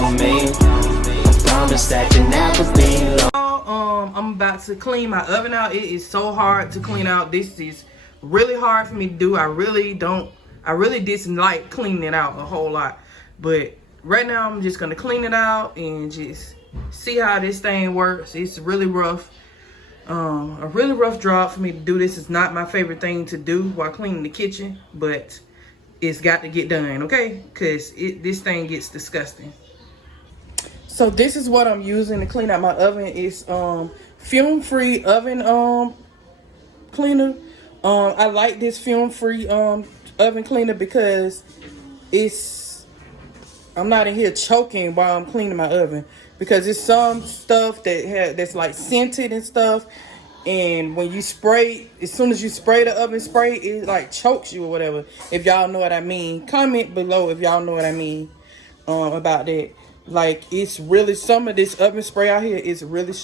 on me. I promise that you never be alone. I'm about to clean my oven out. It is so hard to clean out. This is really hard for me to do. I really dislike cleaning it out a whole lot. But right now I'm just gonna clean it out and just see how this thing works. It's really rough. A really rough job for me to do. This is not my favorite thing to do while cleaning the kitchen, but it's got to get done, okay? Because this thing gets disgusting. So this is what I'm using to clean out my oven. It's fume-free oven cleaner. I like this fume-free oven cleaner because I'm not in here choking while I'm cleaning my oven, because it's some stuff that's like scented and stuff, and when you spray, as soon as you spray the oven spray, it like chokes you or whatever. If y'all know what I mean, comment below if y'all know what I mean about that. Like, it's really, some of this oven spray out here is really,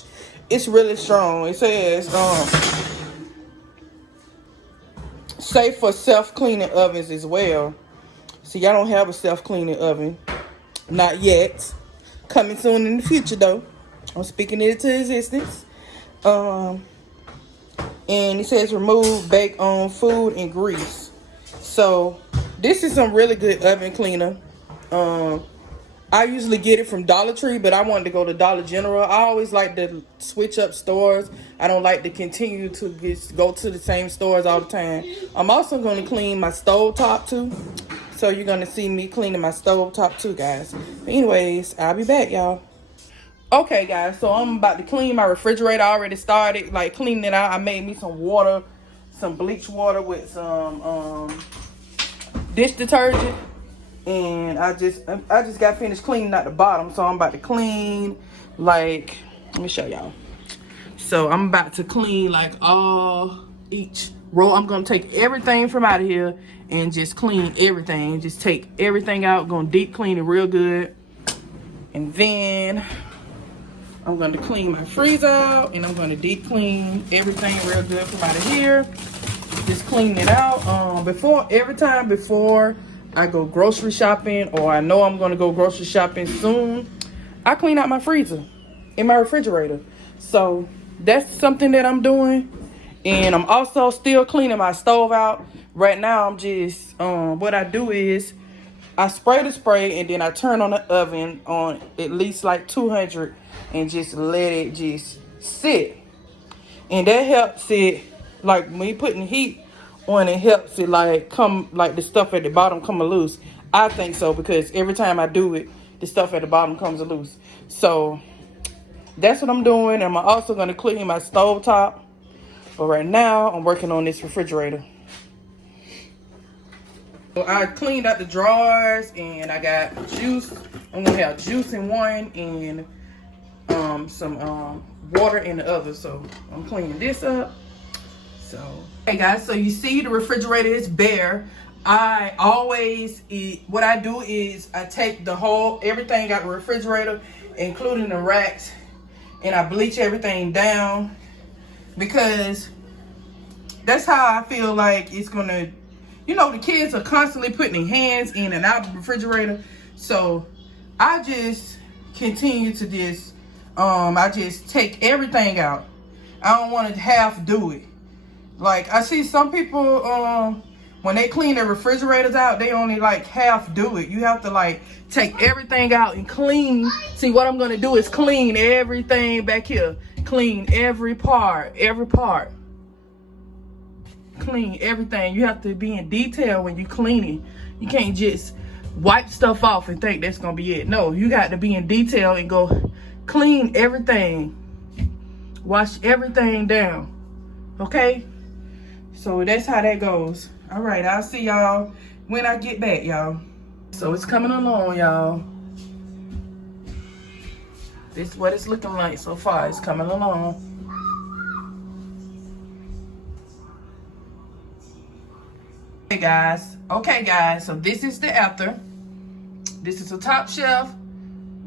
it's really strong. It says safe for self-cleaning ovens as well. See, y'all don't have a self-cleaning oven. Not yet. Coming soon in the future, though. I'm speaking it into existence. And it says remove bake on food and grease. So this is some really good oven cleaner. I usually get it from Dollar Tree, but I wanted to go to Dollar General. I always like to switch up stores. I don't like to continue to go to the same stores all the time. I'm also going to clean my stove top too. So you're going to see me cleaning my stove top too, guys. But anyways, I'll be back, y'all. Okay, guys, so I'm about to clean my refrigerator. I already started, like, cleaning it out. I made me some water, some bleach water with some dish detergent. And I just got finished cleaning out the bottom. So I'm about to clean, like, let me show y'all. So I'm about to clean, like, each row. I'm going to take everything from out of here and just clean everything. Just take everything out. Going to deep clean it real good. And then I'm going to clean my freezer out. And I'm going to deep clean everything real good from out of here. Just clean it out. Every time before I go grocery shopping, or I know I'm going to go grocery shopping soon, I clean out my freezer and my refrigerator. So that's something that I'm doing. And I'm also still cleaning my stove out. Right now, I'm just, what I do is I spray the spray and then I turn on the oven on at least like 200 and just let it just sit. And that helps it, like, me putting heat on it helps it like come, like the stuff at the bottom come loose. I think so, because every time I do it, the stuff at the bottom comes loose. So that's what I'm doing. I'm also going to clean my stove top. But right now, I'm working on this refrigerator. So I cleaned out the drawers and I got juice. I'm going to have juice in one and some water in the other. So I'm cleaning this up. So, hey guys, so you see the refrigerator is bare. What I do is I take everything out the refrigerator, including the racks, and I bleach everything down, because that's how I feel like it's gonna, the kids are constantly putting their hands in and out of the refrigerator. So I just continue to just, I just take everything out. I don't want to half do it. Like, I see some people, when they clean their refrigerators out, they only like half do it. You have to like take everything out and clean. See, what I'm gonna do is clean everything back here. Clean every part. Clean everything. You have to be in detail when you clean it. You can't just wipe stuff off and think that's gonna be it. No, you got to be in detail and go clean everything. Wash everything down. Okay? So that's how that goes. All right, I'll see y'all when I get back, y'all. So it's coming along, y'all. This is what it's looking like so far. It's coming along. Okay, guys. So this is the after. This is the top shelf.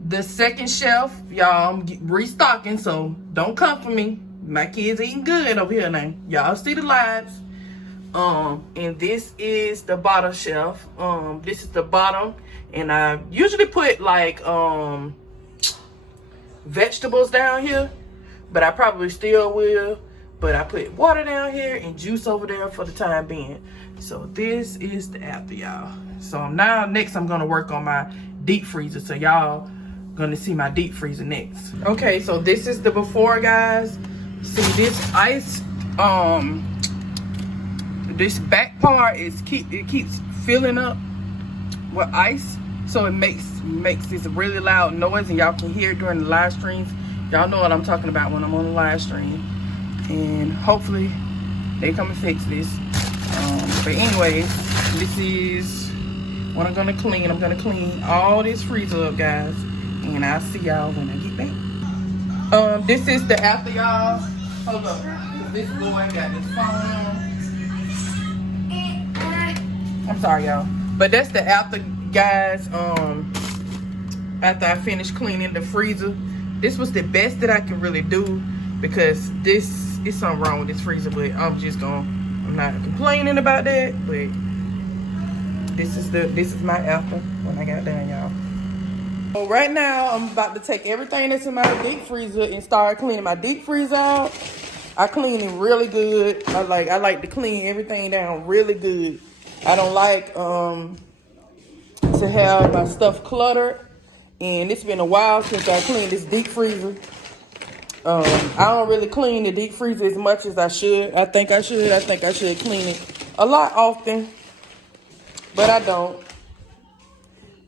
The second shelf, y'all, I'm restocking, so don't come for me. My kids eating good over here now. Y'all see the lights. And this is the bottom shelf. This is the bottom, and I usually put like vegetables down here, but I probably still will. But I put water down here and juice over there for the time being. So this is the after, y'all. So now next I'm gonna work on my deep freezer. So y'all gonna see my deep freezer next. Okay, so this is the before, guys. See this ice, this back part is it keeps filling up with ice, so it makes this really loud noise, and y'all can hear it during the live streams. Y'all know what I'm talking about when I'm on the live stream, and hopefully they come and fix this. But anyways, this is what I'm gonna clean. I'm gonna clean all this freezer up, guys, and I'll see y'all when I get back. This is the after, y'all. Hold up, this boy got his phone on. I'm sorry, y'all, but that's the after, guys. After I finished cleaning the freezer, this was the best that I could really do, because this is something wrong with this freezer, but I'm not complaining about that. But this is my after when I got done, y'all. So right now I'm about to take everything that's in my deep freezer and start cleaning my deep freezer out. I clean it really good. I like to clean everything down really good. I don't like to have my stuff cluttered, and it's been a while since I cleaned this deep freezer. I don't really clean the deep freezer as much as I should. I think I should clean it a lot often, but I don't.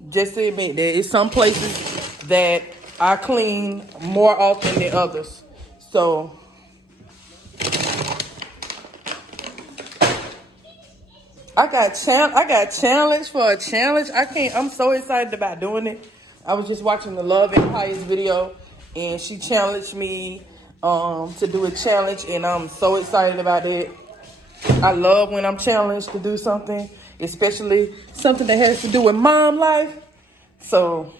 Just to admit that it's some places that I clean more often than others. So I got challenged for a challenge. I'm so excited about doing it. I was just watching the Love Empire's video, and she challenged me to do a challenge, and I'm so excited about it. I love when I'm challenged to do something, especially something that has to do with mom life. So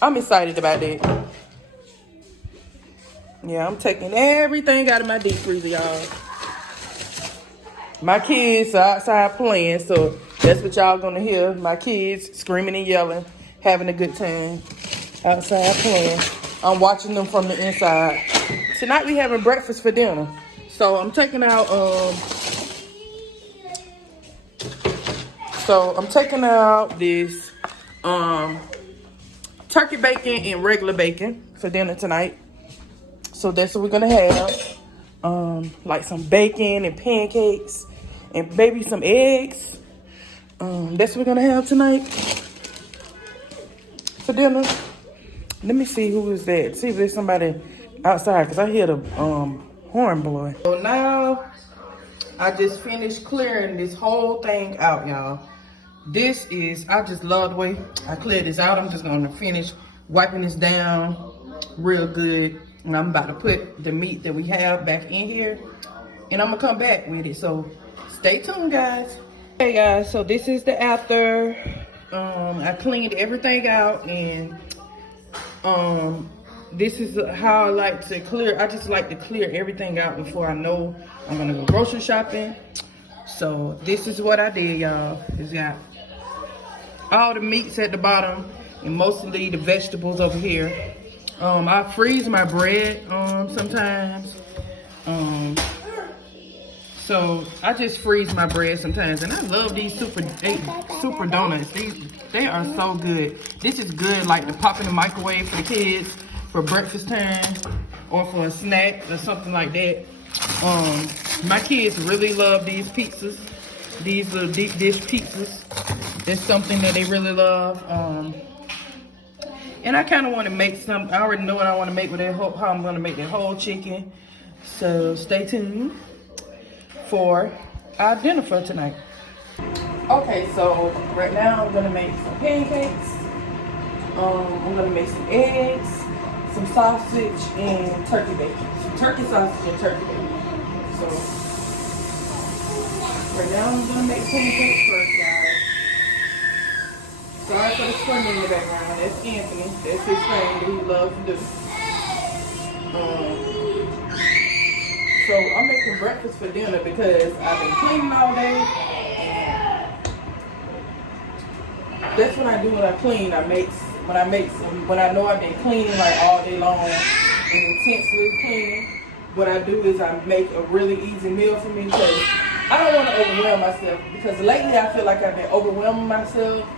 I'm excited about that. Yeah, I'm taking everything out of my deep freezer, y'all. My kids are outside playing, so that's what y'all gonna hear. My kids screaming and yelling, having a good time outside playing. I'm watching them from the inside. Tonight we having breakfast for dinner. So I'm taking out this turkey bacon and regular bacon for dinner tonight. So that's what we're gonna have. Like some bacon and pancakes and maybe some eggs. That's what we're gonna have tonight for dinner. Let me see who is that. See if there's somebody outside, because I hear the horn blowing. So now I just finished clearing this whole thing out, y'all. I just love the way I cleared this out. I'm just gonna finish wiping this down real good. And I'm about to put the meat that we have back in here, and I'm gonna come back with it. So stay tuned, guys. Hey guys, so this is the after. I cleaned everything out, and this is how I like to clear. I just like to clear everything out before I know I'm gonna go grocery shopping. So this is what I did, y'all. It's got all the meats at the bottom and mostly the vegetables over here. I freeze my bread sometimes. So I just freeze my bread sometimes, and I love these super donuts. They are so good. This is good, like to pop in the microwave for the kids for breakfast time or for a snack or something like that. My kids really love these pizzas, these little deep dish pizzas. That's something that they really love. And I kind of want to make some. I already know what I want to make with that how I'm going to make that whole chicken. So stay tuned for our dinner for tonight. Okay, so right now I'm going to make some pancakes. I'm going to make some eggs, some sausage, and turkey bacon. Some turkey sausage and turkey bacon. So right now I'm going to make pancakes first, guys. Sorry for the screaming in the background. That's Anthony. That's his thing that he loves to do. So I'm making breakfast for dinner because I've been cleaning all day. That's what I do when I clean. When I know I've been cleaning like all day long and intensely cleaning, what I do is I make a really easy meal for me because I don't want to overwhelm myself, because lately I feel like I've been overwhelming myself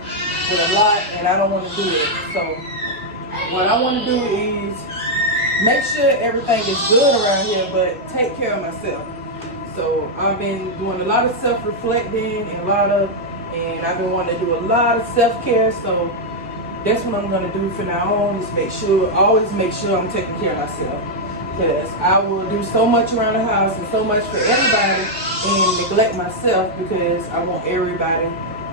with a lot and I don't want to do it. So what I want to do is make sure everything is good around here, but take care of myself. So I've been doing a lot of self-reflecting and I've been wanting to do a lot of self-care. So that's what I'm gonna do from now on, is always make sure I'm taking care of myself. Because I will do so much around the house and so much for everybody and neglect myself because I want everybody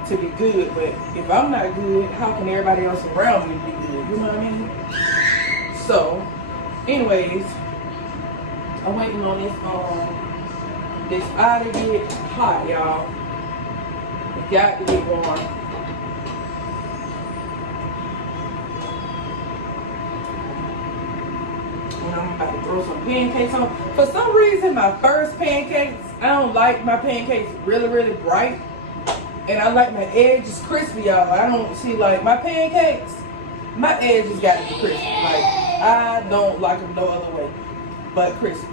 to be good. But if I'm not good, how can everybody else around me be good? You know what I mean? So, anyways, I'm waiting on this eye to get hot, y'all. It got to get warm. And I'm about to throw some pancakes on. For some reason, my first pancakes, I don't like my pancakes really, really bright. And I like my edges crispy, y'all. I don't see, like, my pancakes, my edges got to be crispy. Like, I don't like them no other way but crispy.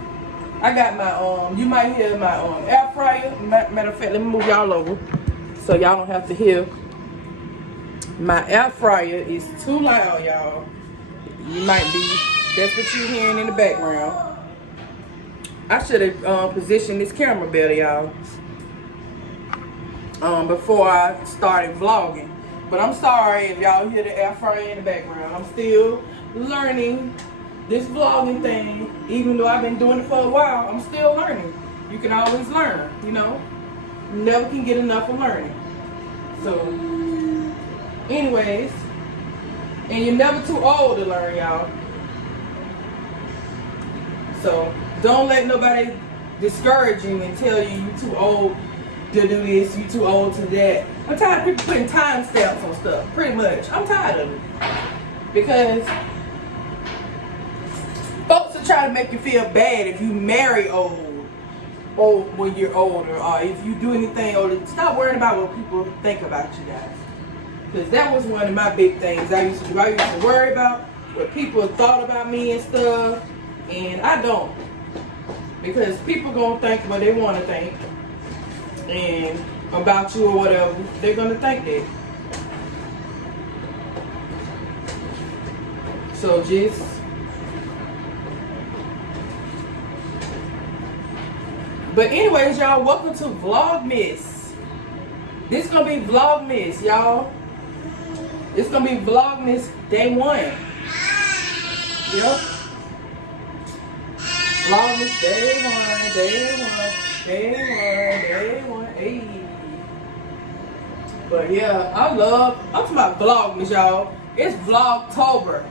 I got my, you might hear my air fryer. Matter of fact, let me move y'all over so y'all don't have to hear. My air fryer is too loud, y'all. You might be, that's what you're hearing in the background. I should have positioned this camera better, y'all, before I started vlogging. But I'm sorry if y'all hear the air fryer in the background. I'm still learning this vlogging thing. Even though I've been doing it for a while, I'm still learning. You can always learn, you know. You never can get enough of learning. So, anyways, and you're never too old to learn, y'all. So, don't let nobody discourage you and tell you you're too old to do this, you too old to that. I'm tired of people putting time stamps on stuff, pretty much. I'm tired of it. Because folks will try to make you feel bad if you marry old when you're older, or if you do anything older. Stop worrying about what people think about you guys. Because that was one of my big things I used to do. I used to worry about what people thought about me and stuff, and I don't. Because people gonna think what they want to think and about you or whatever. They're gonna think that. So just but anyways, y'all, welcome to Vlogmas. This gonna be Vlogmas, y'all. It's gonna be Vlogmas day 1. Yep. Vlogmas day 1. Hey. But yeah, I'm talking about Vlogmas, y'all. It's Vlogtober.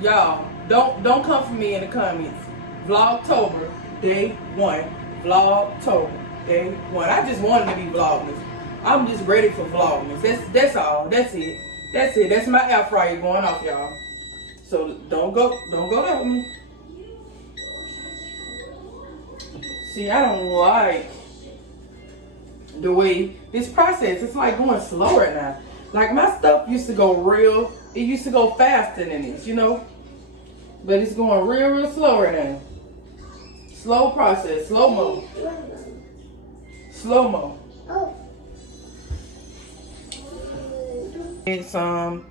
Y'all, don't come for me in the comments. Vlogtober day 1. Vlogtober day 1. I just wanted to be Vlogmas. I'm just ready for Vlogmas. That's all. That's it. That's my air fryer going off, y'all. So don't go there with me. See, I don't like the way this process, it's like going slower now. Like my stuff used to go it used to go faster than this, you know? But it's going real slower now. Slow process, slow-mo. Slow-mo. And some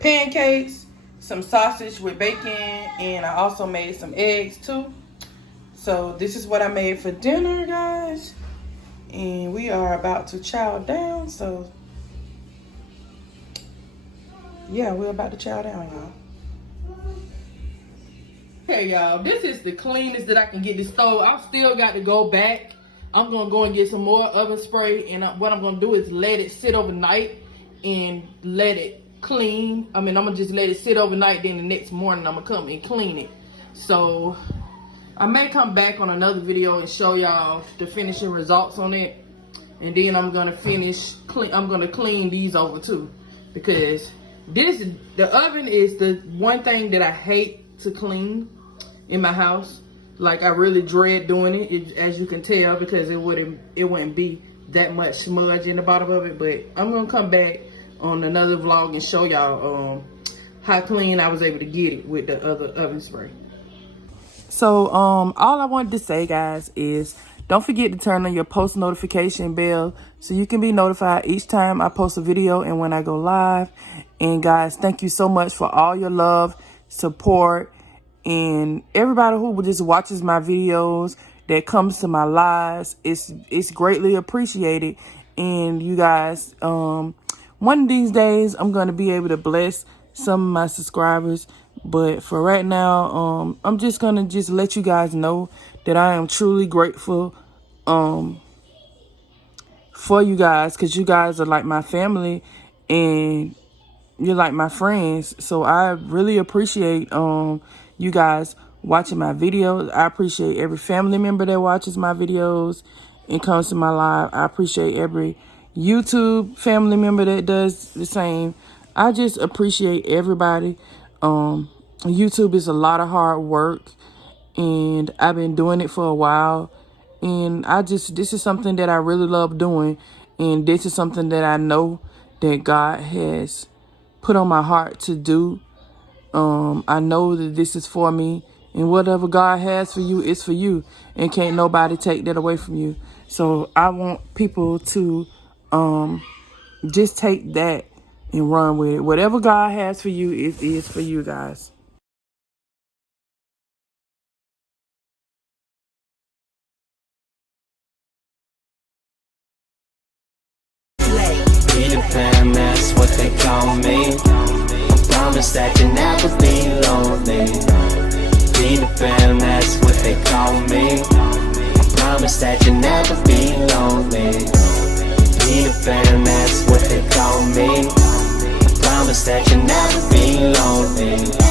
pancakes, some sausage with bacon, and I also made some eggs too. So this is what I made for dinner, guys. And we are about to chow down, so yeah, we're about to chow down, y'all. Okay, y'all, this is the cleanest that I can get this stove. I've still got to go back. I'm gonna go and get some more oven spray, and what I'm gonna do is let it sit overnight and let it clean. I'm gonna just let it sit overnight, then the next morning I'm gonna come and clean it. So I may come back on another video and show y'all the finishing results on it, and then I'm gonna clean these over too, because the oven is the one thing that I hate to clean in my house. Like, I really dread doing it, as you can tell, because it wouldn't be that much smudge in the bottom of it. But I'm gonna come back on another vlog and show y'all how clean I was able to get it with the other oven spray. So all I wanted to say, guys, is don't forget to turn on your post notification bell so you can be notified each time I post a video and when I go live. And guys, thank you so much for all your love, support, and everybody who just watches my videos, that comes to my lives. It's greatly appreciated. And you guys, one of these days I'm gonna be able to bless some of my subscribers. But for right now, I'm just gonna let you guys know that I am truly grateful for you guys, because you guys are like my family and you're like my friends. So I really appreciate you guys watching my videos. I appreciate every family member that watches my videos and comes to my live. I appreciate every YouTube family member that does the same. I just appreciate everybody. YouTube is a lot of hard work, and I've been doing it for a while. And this is something that I really love doing. And this is something that I know that God has put on my heart to do. I know that this is for me, and whatever God has for you is for you, and can't nobody take that away from you. So I want people to just take that and run with it. Whatever God has for you, it is for you, guys. Peter Pan, that's what they call me. I promise that you never be lonely. Peter Pan, that's what they call me. I promise that you never be lonely. Peter Pan, that's what they call me. I promise that you never be lonely.